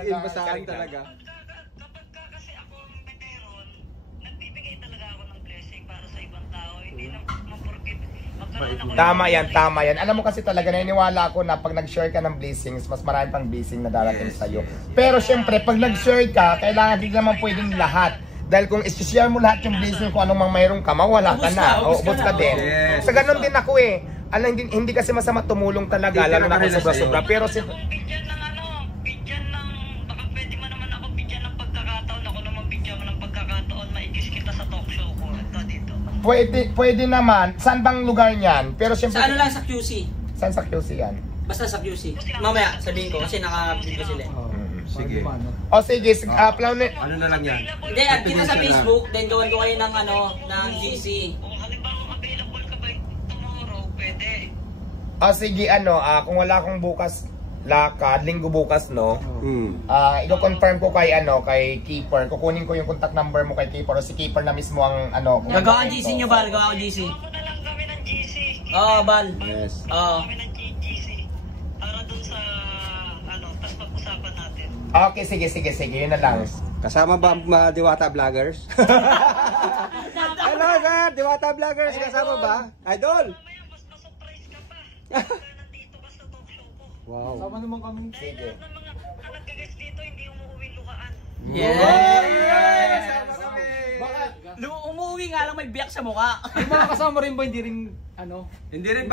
Inbasahan talaga. Kapag kasi ako meron, nagbibigay talaga ako ng blessing para sa ibang tao. Hindi lang maporkit. Tama yan. Alam mo kasi talaga, naniniwala ako na pag nag-share ka ng blessings, mas marami pang blessing na darating sa'yo. Pero syempre, pag nag-share ka, kailangan din naman pwedeng lahat. Dahil kung i-share mo lahat yung blessing, kung anong mang mayroong ka, mawala ka na. O, ubos ka din. Yes. Sa ganun din ako eh. Alam, hindi kasi masama tumulong talaga, lalo na kung sobra-sobra. Pero Bigyan ng bigyan ng, baka pwede mo naman ako bigyan ng pagkakataon. Ako naman bigyan mo ng pagkakataon, maigis kita sa talk show ko. Ito dito. pwede naman. Saan bang lugar niyan? Pero syempre, Sa ano lang, sa QC. saan sa QC yan? Basta sa QC. Mamaya, sabihin ko kasi naka-video sila. Sige. O sige, plano. Ano na lang yan? Hindi, add kita sa Facebook, then gawan ko kayo ng ng GC. Kung halimbawa available ka ba tomorrow, pwede. O sige, kung wala akong bukas lakad, linggo bukas, no? I-confirm ko kay Keeper. Kukunin ko yung contact number mo kay Keeper. O si Keeper na mismo ang Gagawa ang GC nyo, Bal. Gagawa ko GC. Ako na lang kami ng GC. Oo, Bal. Yes. Oo. Kami ng GC. Para dun sa, tas pag-usapan natin. Okay, sige. Yun na lang. Kasama ba ang Diwata Vloggers? Hello sir, Diwata Vloggers, kasama ba? Idol! Mamaya, mas ma-surprise ka pa. Kaya nandito ka sa talk show ko. Wow. Sama naman kami. Dahil Sige. lahat ng mga nagkagas dito, hindi umuuwing lukaan. Yes! Kasama kami! Umuwi nga lang may biyak sa mukha. Yung mga kasama rin ba, hindi rin, Hindi rin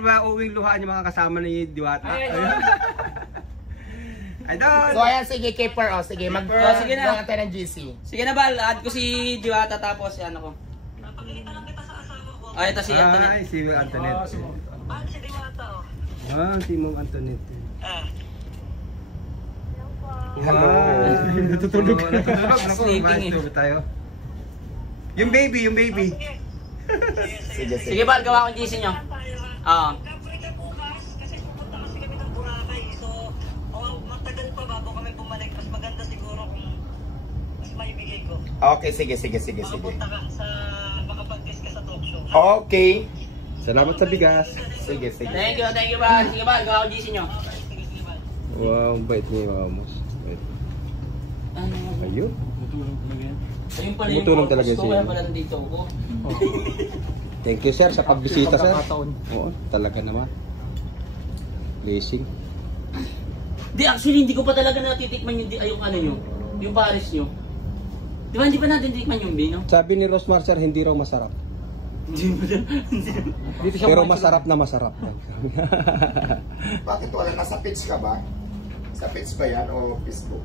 ba uwing luhaan yung mga kasama ni Diwata? Idol! So ayan, sige Keeper. O sige, sige na. tayo ng GC. Sige na, Bal. Add ko si Diwata tapos ano ko. Napakita lang kita sa asawa ko. Ay, ito si Antoinette. Ay, si Antoinette. Si Diwata, oh. Si Mong Antoinette. Hello. Natutulog. Sleeping eh. Tayo. Yung baby. Sige. Sige, Bal. Gawa ko GC nyo. Oo. Kapag ka bukas, kasi pupunta kasi kami ng Boracay. So, matagal pa bago kami bumalik. Mas maganda siguro kung mas maibigay ko. Okay, sige. Makapunta ka sa, makapag-guest ka sa talk show. Okay. Salamat sa bigas. Sige. Thank you, Bal. Sige, Bal. Gawa ko GC nyo. Wow, bait niya yung amos. Bait. Ayun. Ayun pala yung Tumutulong talaga purpose ko, siya. kaya pala nandito ako. Thank you sir sa pagbisita sir. Oo, talaga naman. Blessing. Di, actually, hindi ko pa talaga natitikman yung nyo. Yung Paris nyo. Di ba, hindi pa natin titikman yung vino? Sabi ni Rosmar sir, hindi raw masarap. dito siya Pero masarap na masarap. Bakit wala? Nasa page ka ba? Sa page ba yan o Facebook?